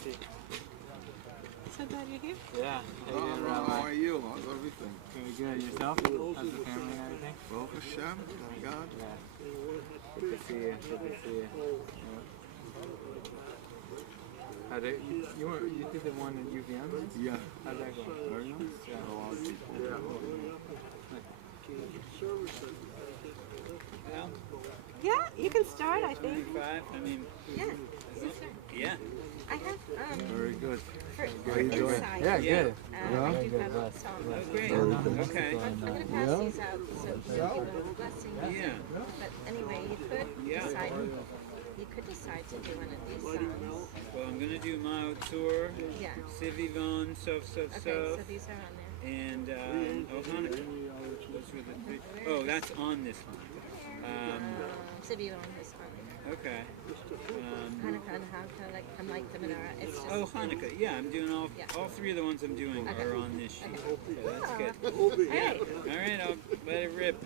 So glad you're here. Yeah. How are you? How's everything? Very good. Yourself? How's the family and everything? Well, Hashem, thank God. Yeah. Good to see you. Good to see you. Yeah. You did the one at UVM? Yeah. How'd that go? Very nice. Yeah. A lot of people. Well, Yeah, you can start, I think. 25. I mean, Yeah, you can start. yeah. I have, Very good. for How you doing? inside. Yeah, good. I do have a song. Oh, great. Very Okay. I'm going to pass these out so people have a blessing. Yeah. But anyway, Yeah. you could decide to do one of these songs. Well, I'm gonna do Mao Tour, Yeah. Sivivon, Sof, Okay, so these are on there. and Hanukkah. Those were the three. Oh, that's on this one. City on this one. Okay. Hanukkah and Hanukkah, I'm like the Menorah. It's just, Oh, Hanukkah. Yeah, I'm doing Yeah. all three of the ones I'm doing are on this sheet. So that's good. all right. All right, I'll let it rip.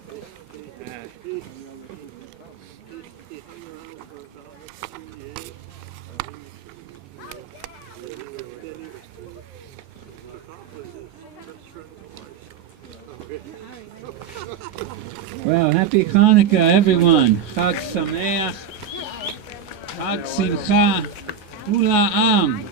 Well, happy Hanukkah, everyone. Chag Sameach, Chag Simcha, Ula'am.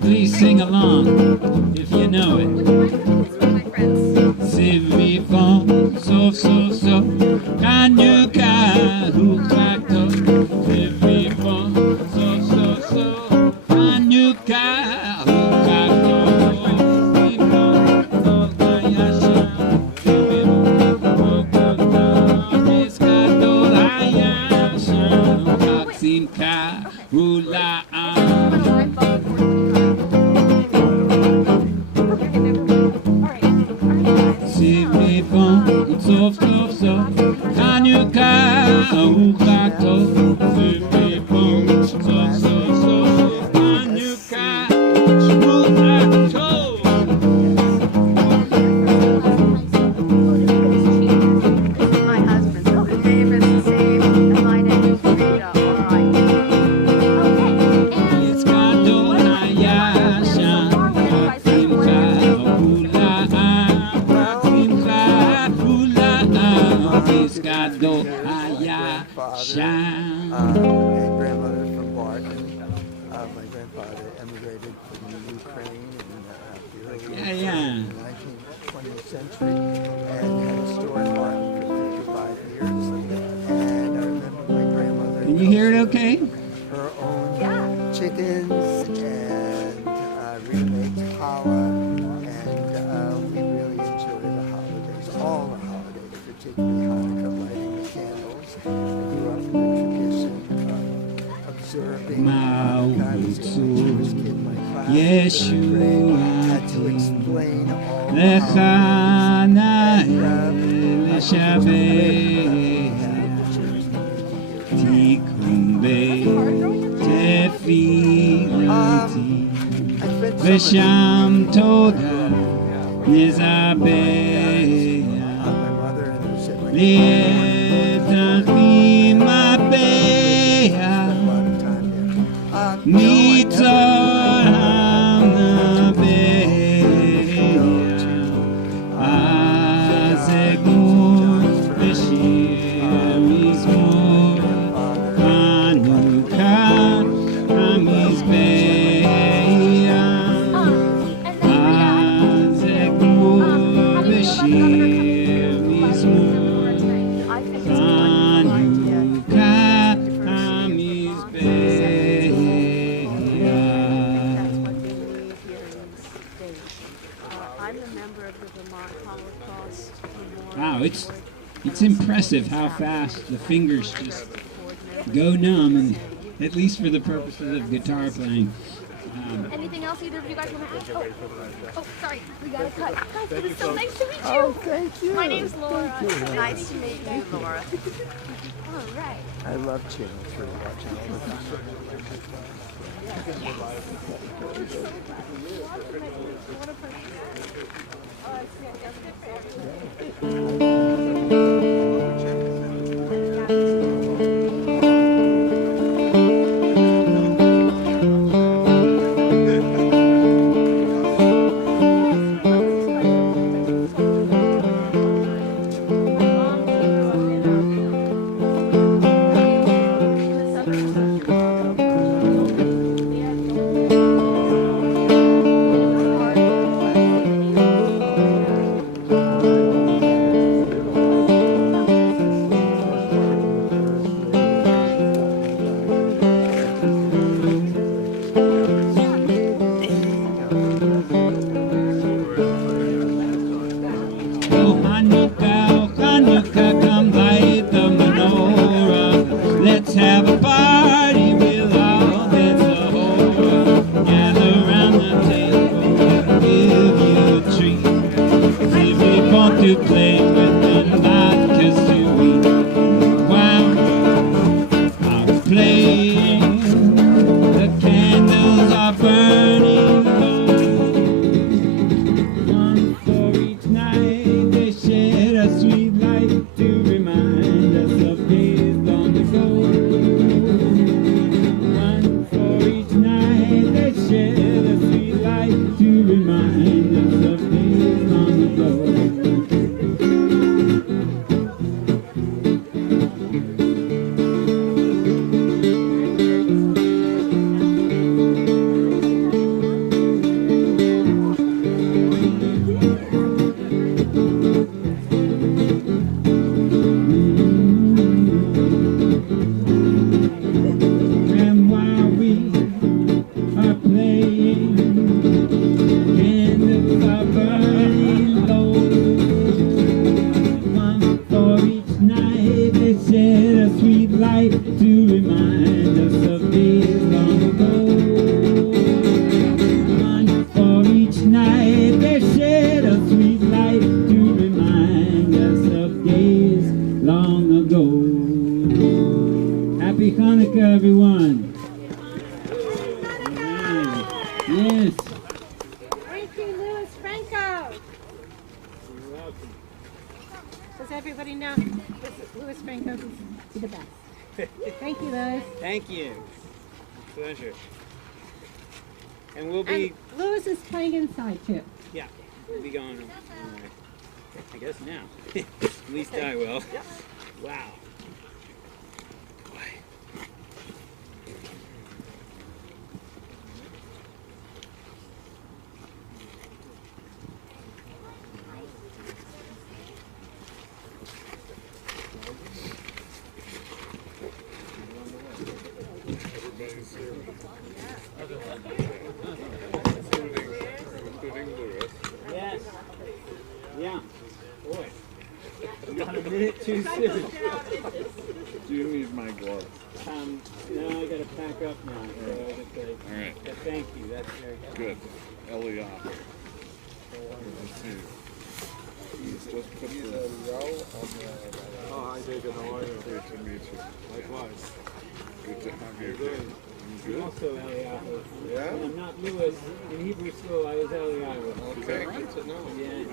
Please sing along if you know it. Sivivon, sof, sof, sof, Hanukkah, Hukakto. Sivivon, sof, sof, sof, Hanukkah, Hukakto. Sivivon, sof, Hayasham, Sivivon, Hukakto. Miskadol Hayasham, Chag Simcha, Ula'am. Sivivon, sof, sof, sof, Hanukkah, Hukakto. Sivivon, sof, sof, sof, Hanukkah, Hukakto. My husband's name is the same, and my name is Rita. All right. Miskadol Hayasham, Chag Simcha, Ula'am. Chag Simcha, Ula'am. Miskadol Hayasham. And grandmother from Barton. My grandfather emigrated from Ukraine in the early Yeah. 19th, 20th century and had a store in Barton for 55 years. And I remember my grandmother. Can you hear it okay? Her own chickens and remade challah. And we really enjoy the holidays, all the holidays, particularly Hanukkah, lighting the candles. I grew up in the tradition of observing Hanukkah. I was a Jewish kid in my class. Had to explain all the Lechana holidays. Leshaveh Tikkun Tefilati Vesham Toda Nizabeh My mother and her siblings. Lietachim Abeya Mitzor Hanabeya Azegmur Beshir Mizmor Hanukkah HaMizbeya Azegmur Beshir Mizmor Hanukkah HaMizbeya. I'm a member of the Vermont Holocaust Memorial. Wow, it's impressive how fast the fingers just go numb, and at least for the purposes of guitar playing. Anything else either of you guys want to ask? Oh, sorry, we got to cut. Guys, it was so nice to meet you. Oh, thank you. My name's Laura. Nice to meet you, Laura. All right. I love Channel 3, watching all the ago. One for each night that shed a sweet light to remind us of days long ago. And while we are playing, candles are burning low. One for each night they shed a sweet light to remind us of days long ago. One for each night they shed a sweet light to remind us of days long ago. Happy Hanukkah, everyone. Amen. Yes. Thank you, Louis Franco. Does everybody know Louis Franco is the best? Thank you, Louis. Thank you. Pleasure. And we'll be, And Louis is playing inside too. yeah, we'll be going, I guess now. At least I will. Wow. Including Louis. Yes. Yeah. Boy. Not a minute too soon. Do you need my gloves? No, I gotta pack up now. So I just gotta, All right. but thank you. That's very Good. Elia. Let's see. Just put the... Oh, hi David, how are you? Great to meet you. Likewise. Good to have you. Good. I'm I'm good. also Eliyahu. Yeah? I'm not Louis. In Hebrew school, I was Eliyahu. Okay. Good to know. Yeah.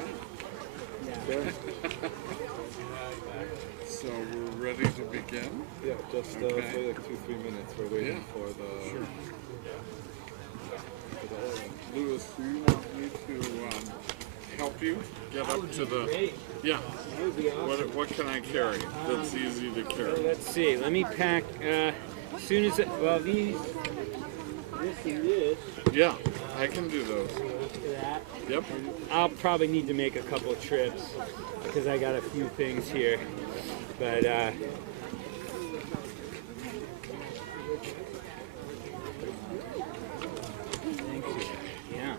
Good. So we're ready to begin? Yeah, just Okay. wait like 2-3 minutes. We're waiting Yeah. for the... Sure. For the organ. Louis, do you want me to help you get up to the... Great. Yeah. That would be awesome. What can I carry that's easy to So carry? let's see. Let me pack. As soon as well, these, this and this. Yeah, I can do those. After that, Yep. I'll probably need to make a couple of trips because I got a few things here. But thank you. Yeah.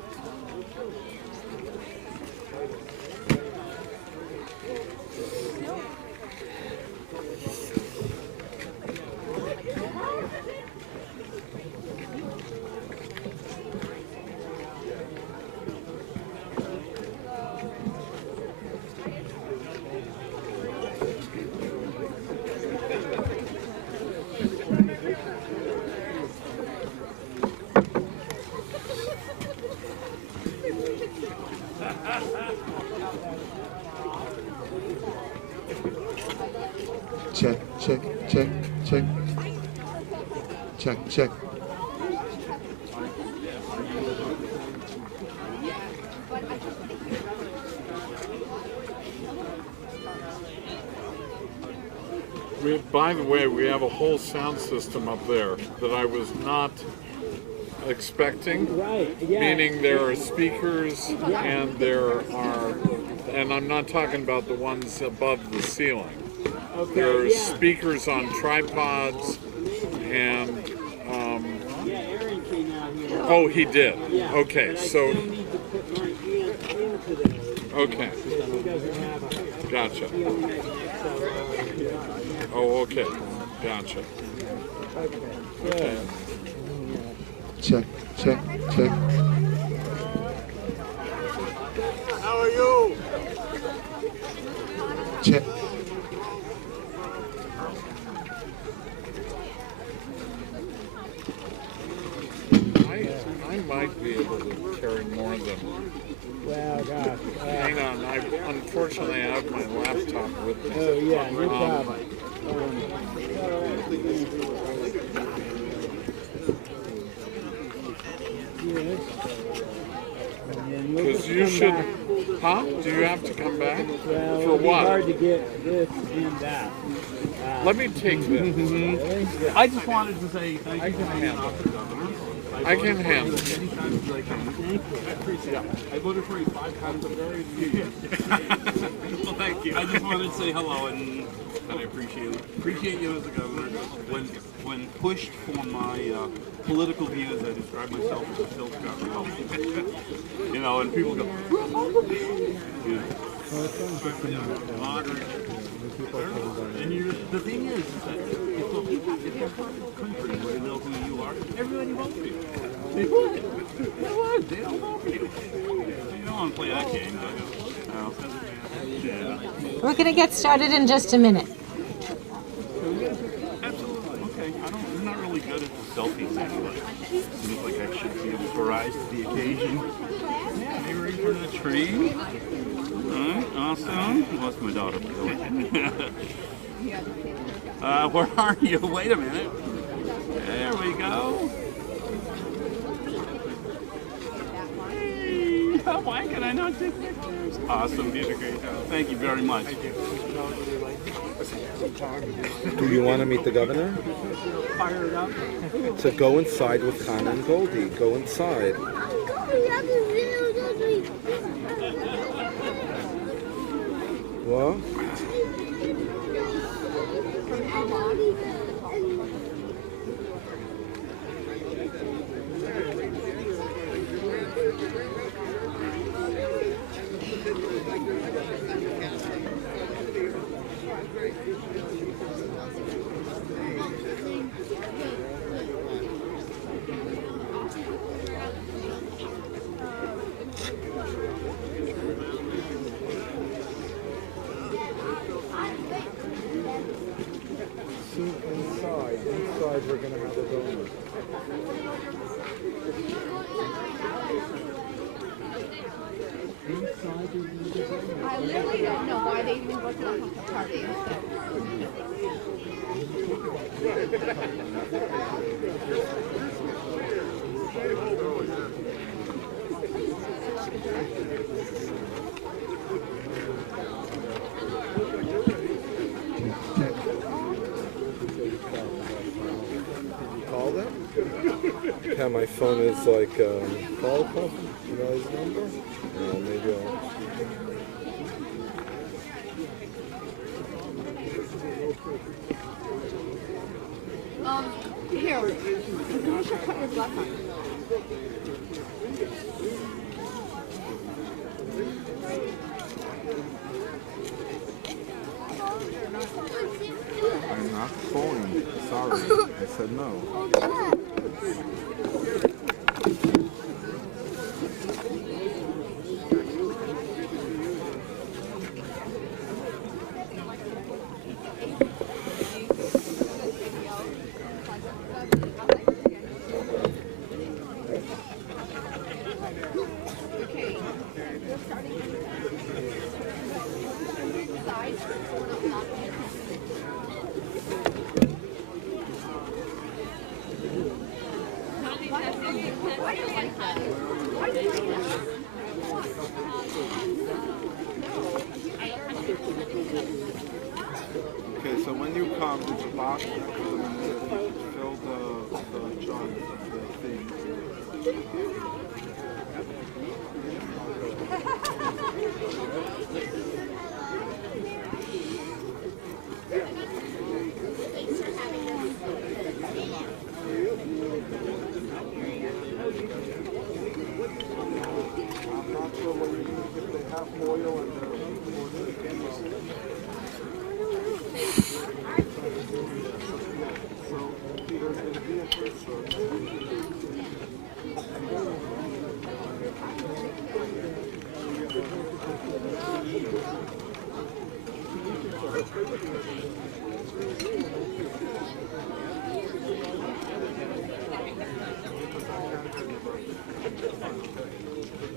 Check, check, check, check. Check, check. By the way, we have a whole sound system up there that I was not expecting. Right. Yeah. Meaning there are speakers and and I'm not talking about the ones above the ceiling. Okay. There are Yeah. speakers on tripods and, Yeah. Aaron came out here. oh, he did. Yeah. Okay, But I so, still need to put my amp into those. okay, Because he doesn't have a. gotcha. He only has an XLR. Oh, okay, gotcha. Okay. Good. Check, check, check. How are you? Check. I might be able to carry more than, Well, gosh. hang on, unfortunately I have my laptop with me. Oh, yeah, no Um, problem. should. back. Huh? Do you have to come back? Well, For it'd be what? hard to get this and that. Let me take this. I just wanted to say thank you for hanging out with the governor. I can handle it. Anytime you like anything. I appreciate it. I voted for you 5 times a very few years. Well, thank you. I just wanted to say hello and I appreciate you as a governor. When pushed for my political views, I describe myself as a Phil Scott Republican. You know, and people go, you know. Moderate. And the thing is that if you're part of the country where they know who you are, everybody votes for you. They would. They would. They don't vote for you. You don't want to play that game, no. Yeah. We're going to get started in just a minute. Absolutely. Okay. I'm not really good at selfies anyway. Seems like I should be able to rise to the occasion. Yeah, maybe right in front of the tree. Alright, awesome. Well, that's my daughter, by the way. Where are you? Wait a minute. There we go. Hey, why can I not take pictures? Awesome. You did a great job. Thank you very much. Do you want to meet the governor? Fire it up. So go inside with Hannah and Goldie. Go inside. What? Inside we're gonna have a donut. I literally don't know why they even go to the party. Call them? Yeah, my phone is like, call him. You know his number? No, maybe I'll... Here. You should cut your blood on. I'm not calling. Sorry. I said no. Okay, so when you come, there's a box next to the fill the jar, the thing. I'm not sure whether you can get the half oil and the so there's going to be a first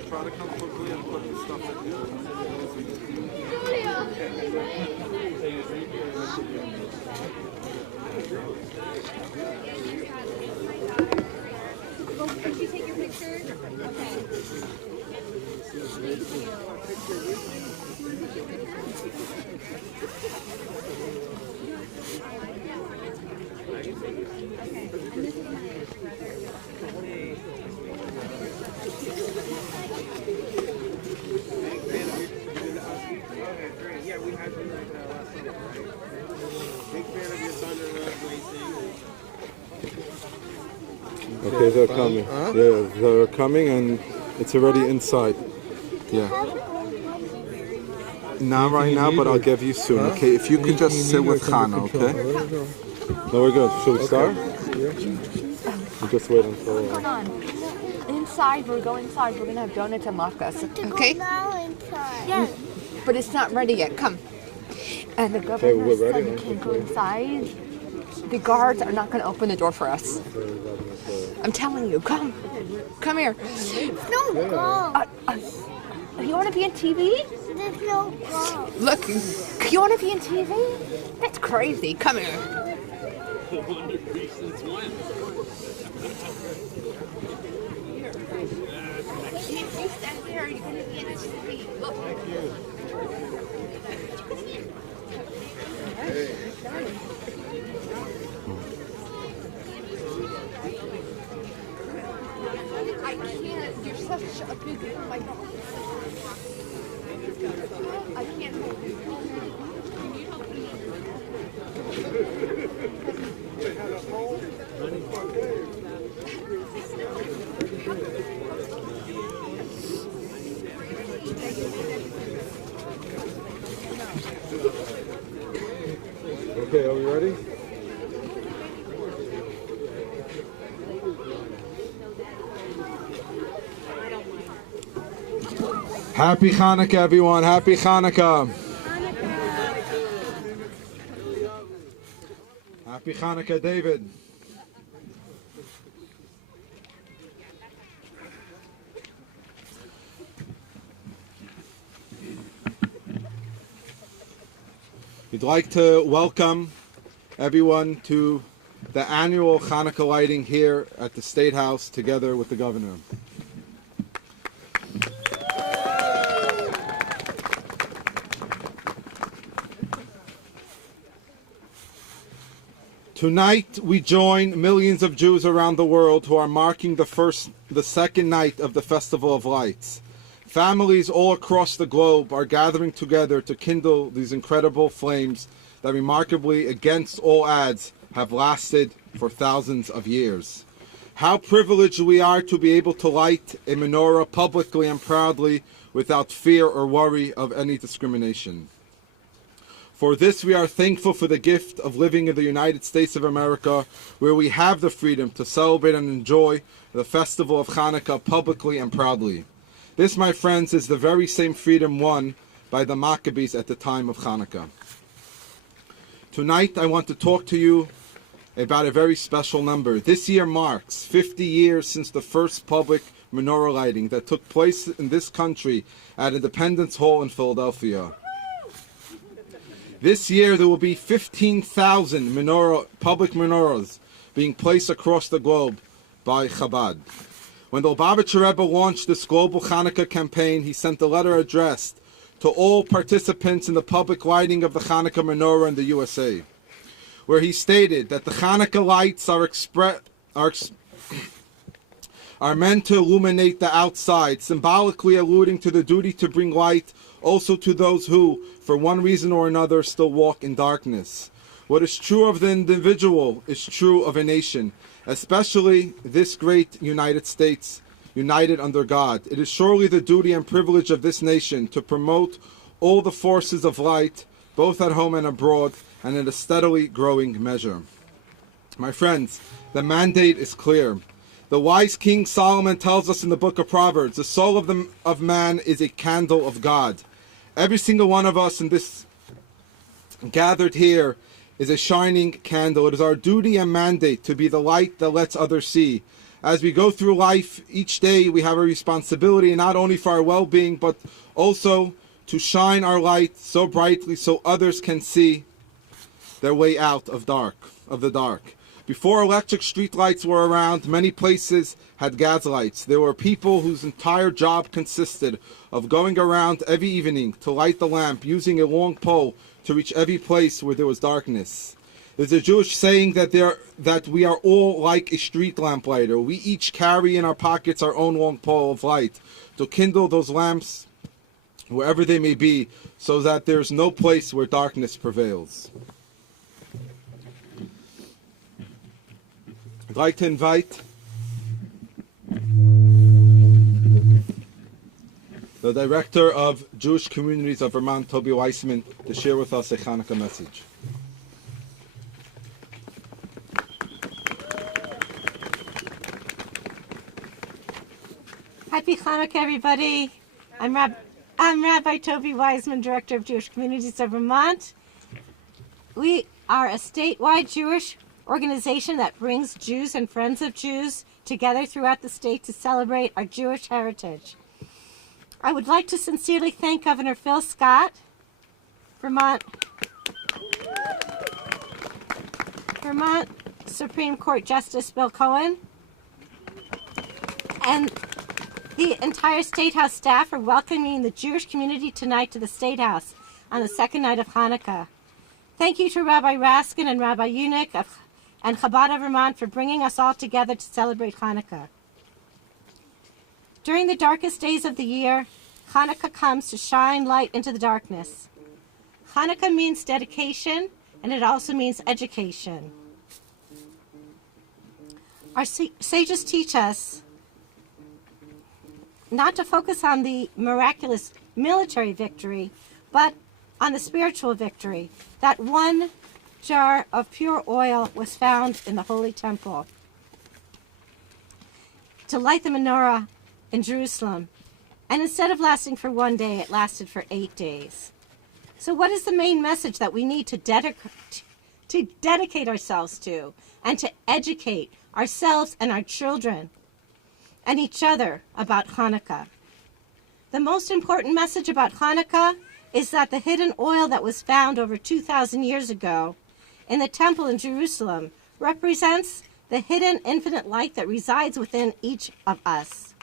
try to come quickly and put the stuff in Did you take your picture? Okay. Okay, they're coming. Yeah, they're coming and it's already inside. Yeah. Not right now, but I'll give you soon, okay? If you can just sit with Hannah, okay? No, we're good. Should we start? We'll just wait until... Hold on. Inside, we'll go inside. We're gonna have donuts and latkes. Okay? Yeah. But it's not ready yet. Come. And the governor we're said ready. we can't go inside. The guards are not gonna open the door for us. I'm telling you. Come. Come here. No go. You want to be on TV? There's no go. Look. You want to be on TV? That's crazy. Come here. If you stand there, you're gonna be on TV. Look. I can't. You're such a big. Oh my God. I can't help you. Can you help me? Okay, are we ready? Happy Hanukkah, everyone. Happy Hanukkah. Happy Hanukkah, David. We'd like to welcome everyone to the annual Hanukkah lighting here at the State House together with the governor. Tonight we join millions of Jews around the world who are marking the second night of the Festival of Lights. Families all across the globe are gathering together to kindle these incredible flames that remarkably, against all odds, have lasted for thousands of years. How privileged we are to be able to light a menorah publicly and proudly without fear or worry of any discrimination. For this we are thankful for the gift of living in the United States of America, where we have the freedom to celebrate and enjoy the festival of Hanukkah publicly and proudly. This, my friends, is the very same freedom won by the Maccabees at the time of Hanukkah. Tonight I want to talk to you about a very special number. This year marks 50 years since the first public menorah lighting that took place in this country at Independence Hall in Philadelphia. This year there will be 15,000 public menorahs being placed across the globe by Chabad. When the Lubavitcher Rebbe launched this global Hanukkah campaign, he sent a letter addressed to all participants in the public lighting of the Hanukkah menorah in the USA, where he stated that the Hanukkah lights are meant to illuminate the outside, symbolically alluding to the duty to bring light also to those who, for one reason or another, still walk in darkness. What is true of the individual is true of a nation, especially this great United States, united under God. It is surely the duty and privilege of this nation to promote all the forces of light, both at home and abroad, and in a steadily growing measure. My friends, the mandate is clear. The wise King Solomon tells us in the book of Proverbs, the soul of man is a candle of God. Every single one of us in this gathered here is a shining candle. It is our duty and mandate to be the light that lets others see. As we go through life, each day we have a responsibility not only for our well-being, but also to shine our light so brightly so others can see their way out of the dark. Before electric street lights were around, many places had gas lights. There were people whose entire job consisted of going around every evening to light the lamp, using a long pole to reach every place where there was darkness. There's a Jewish saying that we are all like a street lamplighter. We each carry in our pockets our own long pole of light to kindle those lamps wherever they may be, so that there's no place where darkness prevails. I'd like to invite the Director of Jewish Communities of Vermont, Toby Weissman, to share with us a Hanukkah message. Happy Hanukkah, everybody. I'm Rabbi Toby Weissman, Director of Jewish Communities of Vermont. We are a statewide Jewish organization that brings Jews and friends of Jews together throughout the state to celebrate our Jewish heritage. I would like to sincerely thank Governor Phil Scott, Vermont Supreme Court Justice Bill Cohen, and the entire State House staff for welcoming the Jewish community tonight to the State House on the second night of Hanukkah. Thank you to Rabbi Raskin and Rabbi Unick and Chabad of Vermont for bringing us all together to celebrate Hanukkah. During the darkest days of the year, Hanukkah comes to shine light into the darkness. Hanukkah means dedication, and it also means education. Our sages teach us not to focus on the miraculous military victory, but on the spiritual victory. That one jar of pure oil was found in the Holy Temple to light the menorah in Jerusalem. And instead of lasting for 1 day, it lasted for 8 days. So what is the main message that we need to dedicate ourselves to and to educate ourselves and our children and each other about Hanukkah? The most important message about Hanukkah is that the hidden oil that was found over 2,000 years ago in the temple in Jerusalem represents the hidden infinite light that resides within each of us.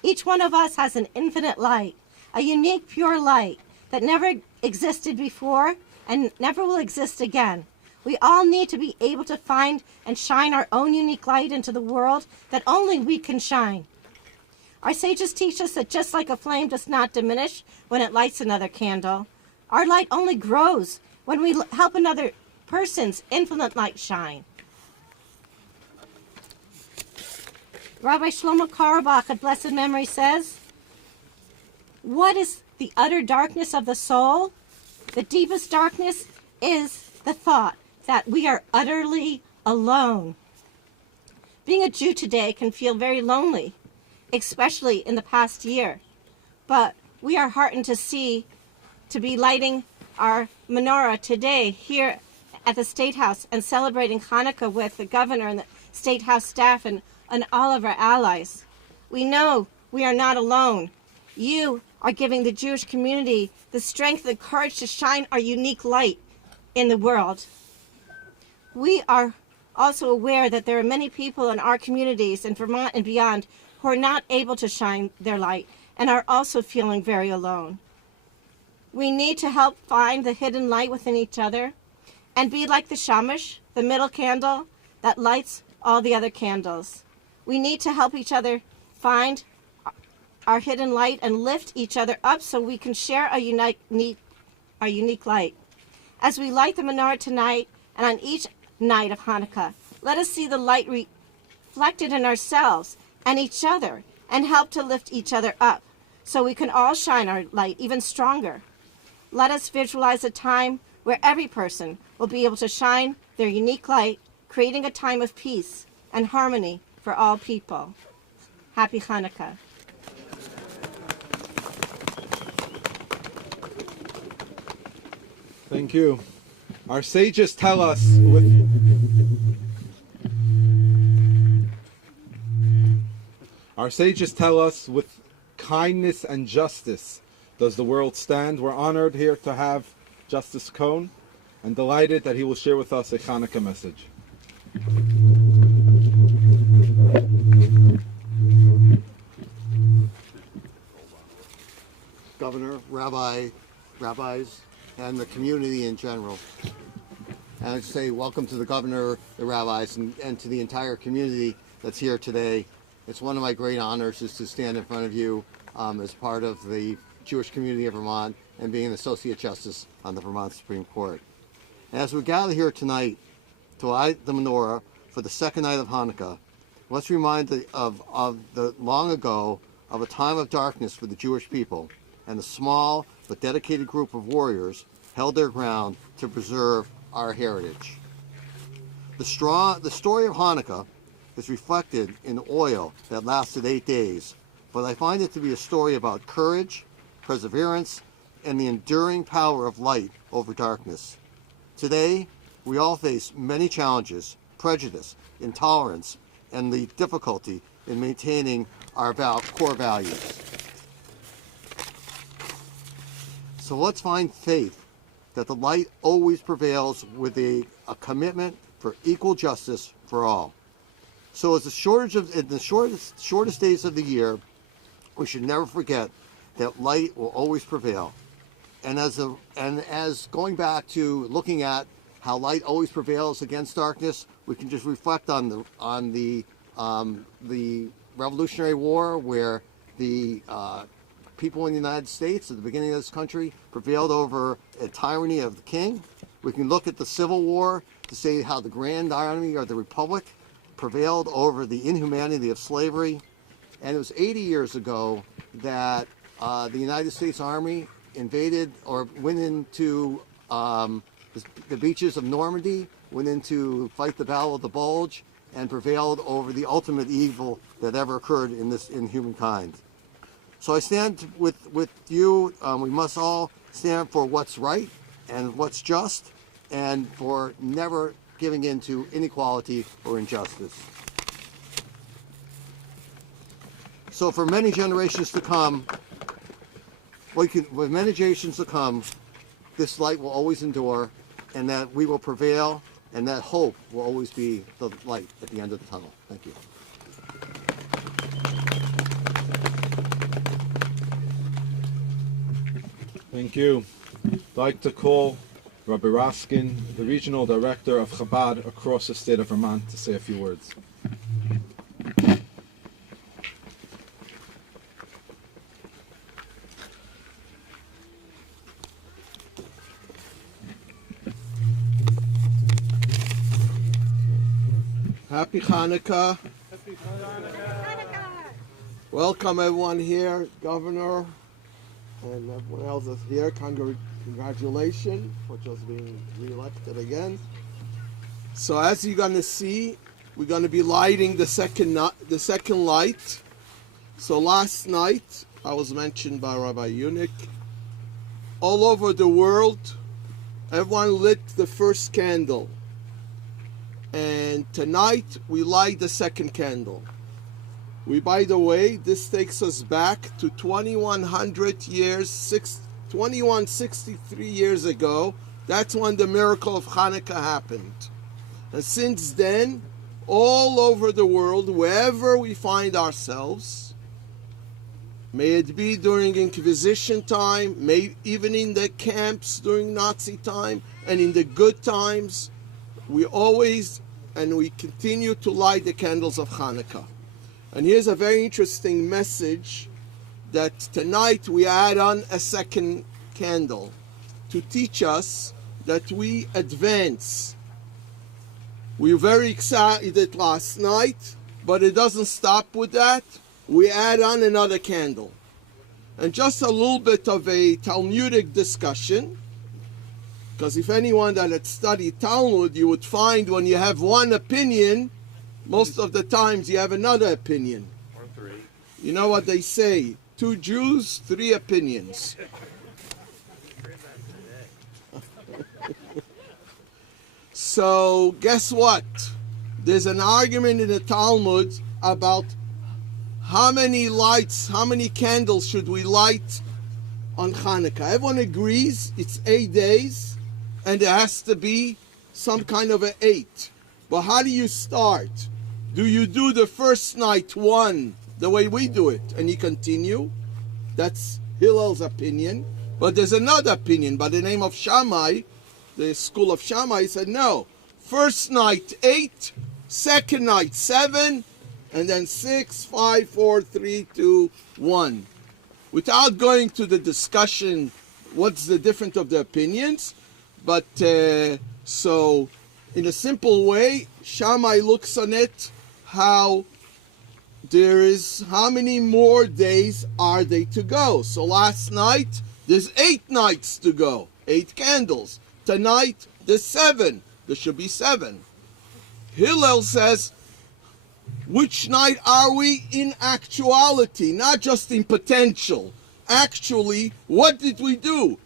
Each one of us has an infinite light, a unique pure light that never existed before and never will exist again. We all need to be able to find and shine our own unique light into the world that only we can shine. Our sages teach us that just like a flame does not diminish when it lights another candle, our light only grows when we help another person's infinite light shine. Rabbi Shlomo Karabach of blessed memory says, "What is the utter darkness of the soul? The deepest darkness is the thought that we are utterly alone." Being a Jew today can feel very lonely, especially in the past year. But we are heartened to be lighting our menorah today here at the State House and celebrating Hanukkah with the governor and the State House staff and all of our allies. We know we are not alone. You are giving the Jewish community the strength and courage to shine our unique light in the world. We are also aware that there are many people in our communities in Vermont and beyond who are not able to shine their light and are also feeling very alone. We need to help find the hidden light within each other and be like the shamash, the middle candle that lights all the other candles. We need to help each other find our hidden light and lift each other up so we can share our unique light. As we light the menorah tonight and on each night of Hanukkah, let us see the light reflected in ourselves and each other and help to lift each other up so we can all shine our light even stronger. Let us visualize a time where every person will be able to shine their unique light, creating a time of peace and harmony for all people. Happy Hanukkah. Thank you. Our sages tell us with kindness and justice does the world stand. We're honored here to have Justice Cohn and delighted that he will share with us a Hanukkah message. Governor, rabbis, and the community in general. And I'd say welcome to the governor, the rabbis, and to the entire community that's here today. It's one of my great honors is to stand in front of you as part of the Jewish community of Vermont and being an Associate Justice on the Vermont Supreme Court. And as we gather here tonight to light the menorah for the second night of Hanukkah, let's remind of the long ago of a time of darkness for the Jewish people, and a small but dedicated group of warriors held their ground to preserve our heritage. The story of Hanukkah is reflected in oil that lasted 8 days, but I find it to be a story about courage, perseverance, and the enduring power of light over darkness. Today, we all face many challenges, prejudice, intolerance, and the difficulty in maintaining our core values. So let's find faith that the light always prevails with a commitment for equal justice for all. So in the shortest days of the year, we should never forget that light will always prevail. And as going back to looking at how light always prevails against darkness, we can just reflect on the Revolutionary War, where the people in the United States at the beginning of this country prevailed over a tyranny of the king. We can look at the Civil War to say how the Grand Army or the Republic prevailed over the inhumanity of slavery. And it was 80 years ago that the United States Army invaded or went into the beaches of Normandy, went in to fight the Battle of the Bulge, and prevailed over the ultimate evil that ever occurred in humankind. So I stand with you. We must all stand for what's right and what's just, and for never giving in to inequality or injustice. So for many generations to come, this light will always endure, and that we will prevail, and that hope will always be the light at the end of the tunnel. Thank you. Thank you. I'd like to call Rabbi Raskin, the Regional Director of Chabad across the state of Vermont, to say a few words. Happy Hanukkah. Happy Hanukkah. Welcome everyone here, Governor, and everyone else that's here. Congratulations for just being re-elected again. So as you're going to see, we're going to be lighting the second light. So last night, I was mentioned by Rabbi Yunik, all over the world, everyone lit the first candle. And tonight, we light the second candle. By the way, this takes us back to 2100 years, 2163 years ago. That's when the miracle of Hanukkah happened. And since then, all over the world, wherever we find ourselves, may it be during Inquisition time, even in the camps during Nazi time, and in the good times, we always and we continue to light the candles of Hanukkah. And here's a very interesting message, that tonight we add on a second candle to teach us that we advance. We were very excited last night, but it doesn't stop with that. We add on another candle. And just a little bit of a Talmudic discussion, because if anyone that had studied Talmud, you would find when you have one opinion, most of the times you have another opinion. Or three. You know what they say, 2 Jews, 3 opinions. So guess what? There's an argument in the Talmud about how many lights, how many candles should we light on Hanukkah. Everyone agrees it's 8 days, and there has to be some kind of an 8. But how do you start? Do you do the first night one the way we do it and you continue? That's Hillel's opinion. But there's another opinion by the name of Shammai, the school of Shammai said no. First night 8, second night 7, and then 6, 5, 4, 3, 2, 1. Without going to the discussion, what's the difference of the opinions? But so in a simple way, Shammai looks on it how there is, how many more days are they to go? So last night, there's 8 nights to go, 8 candles. Tonight, there's 7. There should be 7. Hillel says, which night are we in actuality, not just in potential? Actually, what did we do?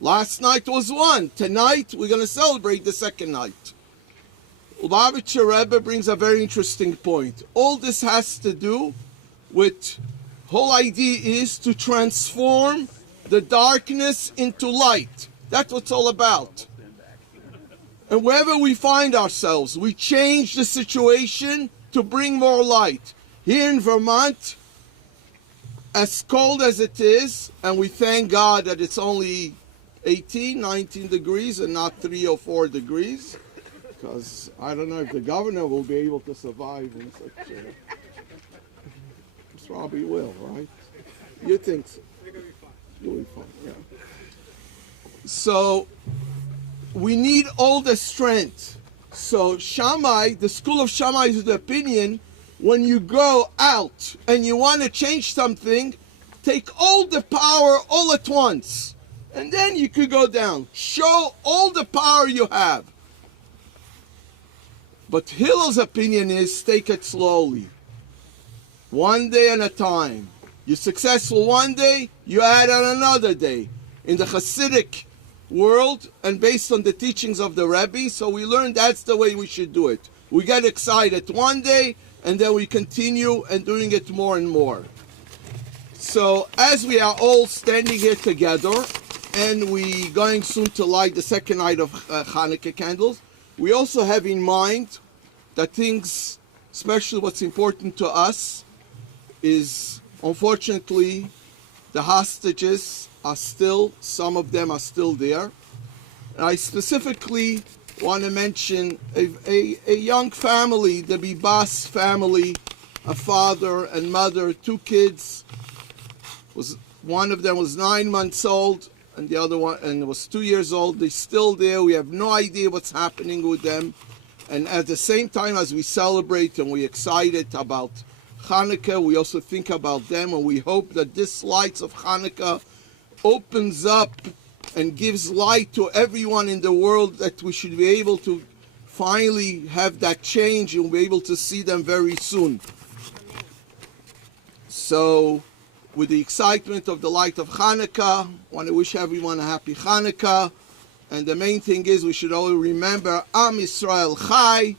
Last night was 1. Tonight, we're going to celebrate the second night. Lubavitcher Rebbe brings a very interesting point. All this has to do with, whole idea is to transform the darkness into light. That's what it's all about. And wherever we find ourselves, we change the situation to bring more light. Here in Vermont, as cold as it is, and we thank God that it's only 18, 19 degrees and not 3 or 4 degrees, because I don't know if the governor will be able to survive in such a... Probably will, right? You think so? You'll be fine, yeah. So, we need all the strength. So Shammai, the school of Shammai is the opinion, when you go out and you want to change something, take all the power all at once. And then you could go down. Show all the power you have. But Hillel's opinion is take it slowly. One day at a time. You're successful one day, you add on another day. In the Hasidic world, and based on the teachings of the Rebbe, so we learned that's the way we should do it. We get excited one day, and then we continue and doing it more and more. So as we are all standing here together, and we going soon to light the second night of Hanukkah candles, we also have in mind that things, especially what's important to us, is unfortunately the hostages are still, some of them are still there. And I specifically want to mention a young family, the Bibas family, a father and mother, 2 kids. One of them was 9 months old, and the other one was 2 years old. They're still there. We have no idea what's happening with them. And at the same time as we celebrate and we're excited about Hanukkah, we also think about them, and we hope that this lights of Hanukkah opens up and gives light to everyone in the world, that we should be able to finally have that change and be able to see them very soon. So, with the excitement of the light of Hanukkah, I want to wish everyone a happy Hanukkah. And the main thing is we should all remember Am Yisrael Chai,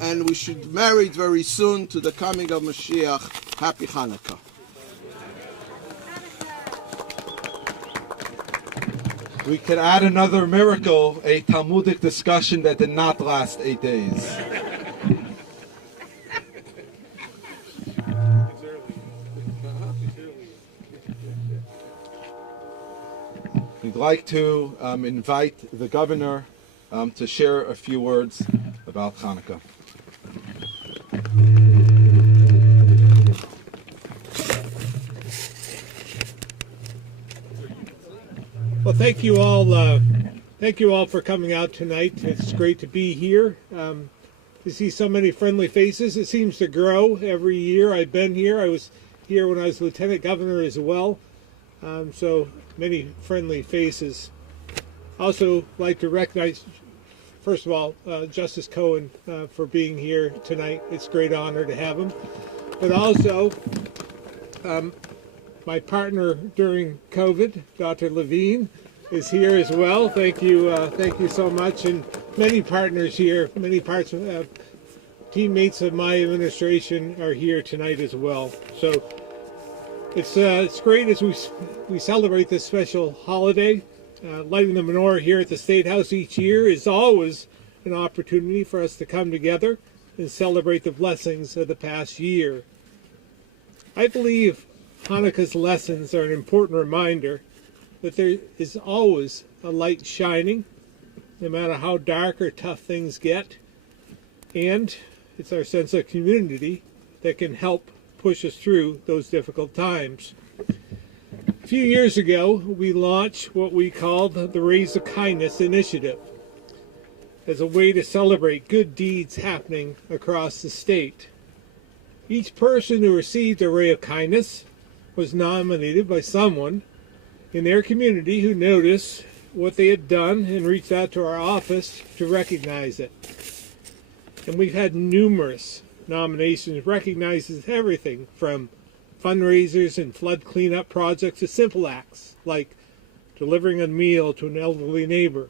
and we should merit very soon to the coming of Mashiach. Happy Hanukkah. We could add another miracle, a Talmudic discussion that did not last 8 days. We'd like to invite the governor to share a few words about Hanukkah. Well, thank you all for coming out tonight. It's great to be here. To see so many friendly faces. It seems to grow every year. I've been here. I was here when I was lieutenant governor as well. So many friendly faces. Also like to recognize, first of all, Justice Cohen for being here tonight. It's a great honor to have him. But also my partner during COVID, Dr. Levine, is here as well. Thank you so much. And many partners here, many parts of teammates of my administration are here tonight as well. So it's great as we celebrate this special holiday. Lighting the menorah here at the State House each year is always an opportunity for us to come together and celebrate the blessings of the past year. I believe Hanukkah's lessons are an important reminder that there is always a light shining, no matter how dark or tough things get, and it's our sense of community that can help push us through those difficult times. A few years ago, we launched what we called the Rays of Kindness Initiative as a way to celebrate good deeds happening across the state. Each person who received a ray of kindness was nominated by someone in their community who noticed what they had done and reached out to our office to recognize it. And we've had numerous nominations, recognizes everything from fundraisers and flood cleanup projects to simple acts like delivering a meal to an elderly neighbor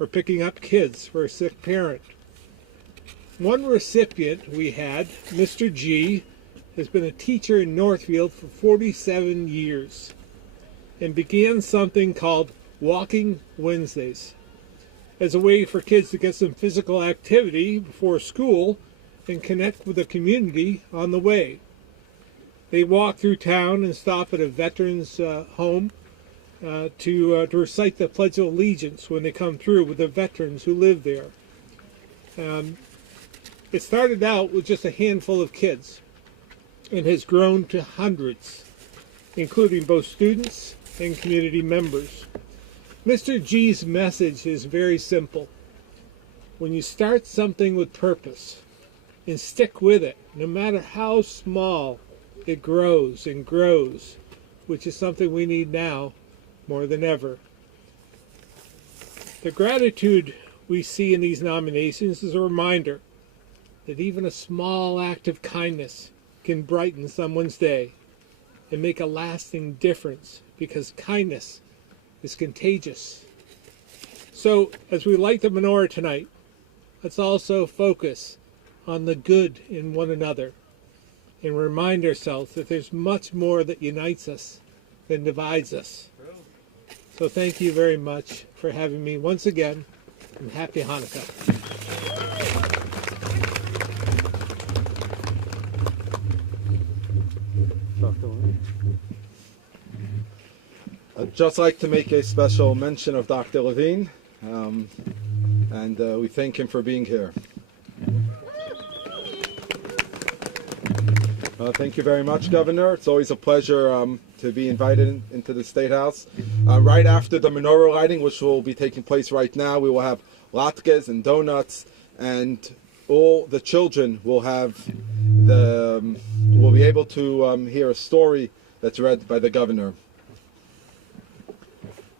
or picking up kids for a sick parent. One recipient we had, Mr. G, has been a teacher in Northfield for 47 years and began something called Walking Wednesdays as a way for kids to get some physical activity before school and connect with the community on the way. They walk through town and stop at a veteran's home to recite the Pledge of Allegiance when they come through with the veterans who live there. It started out with just a handful of kids and has grown to hundreds, including both students and community members. Mr. G's message is very simple. When you start something with purpose and stick with it, no matter how small, it grows and grows, which is something we need now more than ever. The gratitude we see in these nominations is a reminder that even a small act of kindness can brighten someone's day and make a lasting difference, because kindness is contagious. So, as we light the menorah tonight, let's also focus on the good in one another and remind ourselves that there's much more that unites us than divides us. So thank you very much for having me once again, and happy Hanukkah. I'd just like to make a special mention of Dr. Levine, and we thank him for being here. Thank you very much, Governor. It's always a pleasure to be invited into the State House. Right after the menorah lighting, which will be taking place right now, we will have latkes and donuts, and all the children will be able to hear a story that's read by the Governor.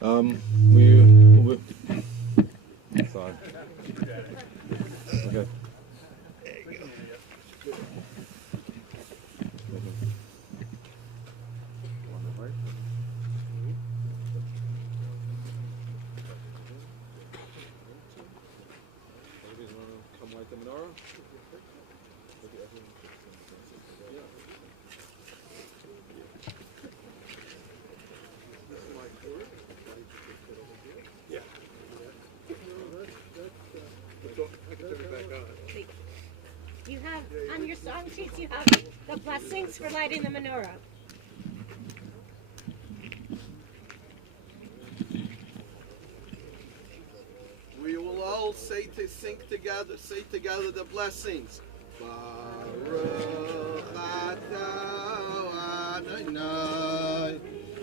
Sorry. Okay. You have, on your song sheets, you have the blessings for lighting the menorah. We will all say together the blessings. Baruch atah Adonai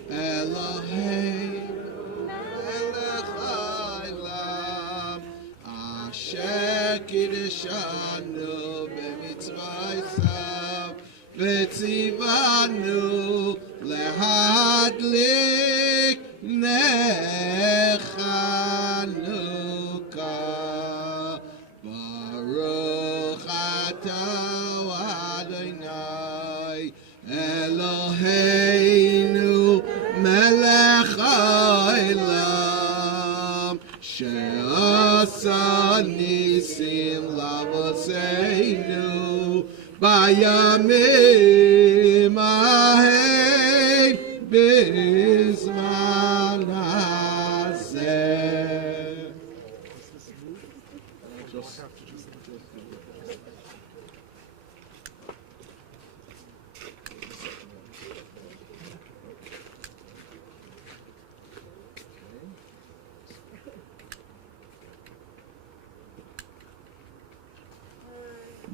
Eloheinu melech haolam asher kiddushanu b'mitzvotav v'tzivanu lehadlik ner Chanukah. Baruch atah Adonai Eloheinu melech haolam she'asa nisim l'avoseinu bayamim hahem bizman hazeh.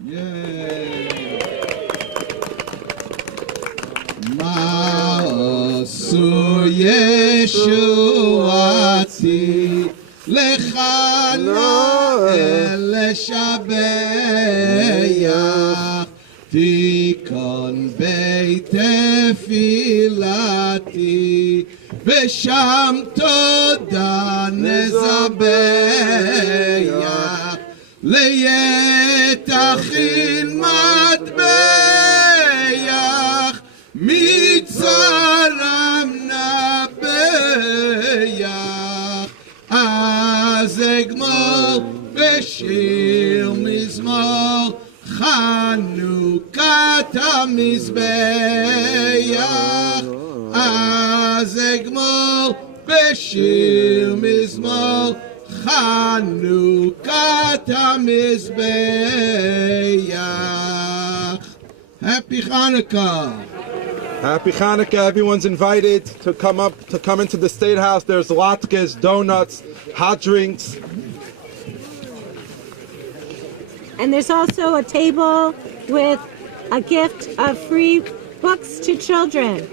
Yay! Ma'asu Yeshuati Lechana El Shabeach Tikon Beit Tefilati Vesham Toda Nezabeach Leyetachin Matbeach Mitzaram Nabeach Azegmol Beshir Mizmol Chanukat HaMizbeach Azegmol Beshir Mizmol Chanukat HaMizbeach. Happy Hanukkah. Happy Hanukkah. Everyone's invited to come into the State House. There's latkes, donuts, hot drinks. And there's also a table with a gift of free books to children.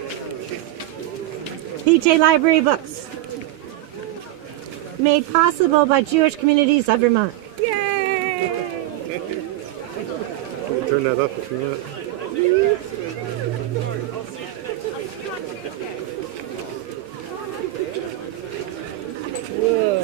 PJ Library books. Made possible by Jewish Communities of Vermont. Yay! Turn that up if you want. Whoa.